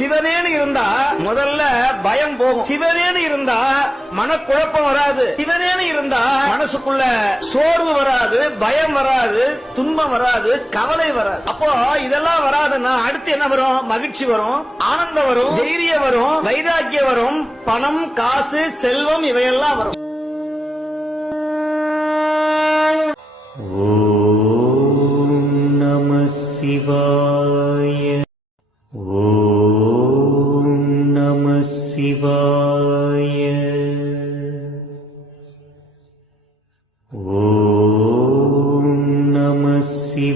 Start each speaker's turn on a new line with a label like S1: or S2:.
S1: சிவனேன்னு இருந்தா முதல்ல பயம் போகும். சிவனேன்னு இருந்தா மனக்குழப்பம் வராது. சிவனேன்னு இருந்தா மனசுக்குள்ள சோர்வு வராது பயம் வராது துன்பம் வராது கவலை வராது. அப்போ இதெல்லாம் வராதுன்னா அடுத்து என்ன வரும்? மகிழ்ச்சி வரும் ஆனந்தம் வரும் தைரியம் வரும் வைராக்கியம் வரும் பணம் காசு செல்வம் இவையெல்லாம் வரும்.
S2: ஓம் நம சிவா